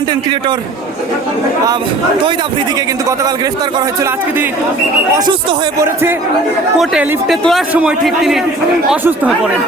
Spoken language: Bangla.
কন্টেন্ট ক্রিয়েটর তৈদ আফ্রিদিকে কিন্তু গতকাল গ্রেফতার করা হয়েছিল। আজকে তিনি অসুস্থ হয়ে পড়েছে, কোর্টে লিফটে তোলার সময় ঠিক তিনি অসুস্থ হয়ে পড়েন।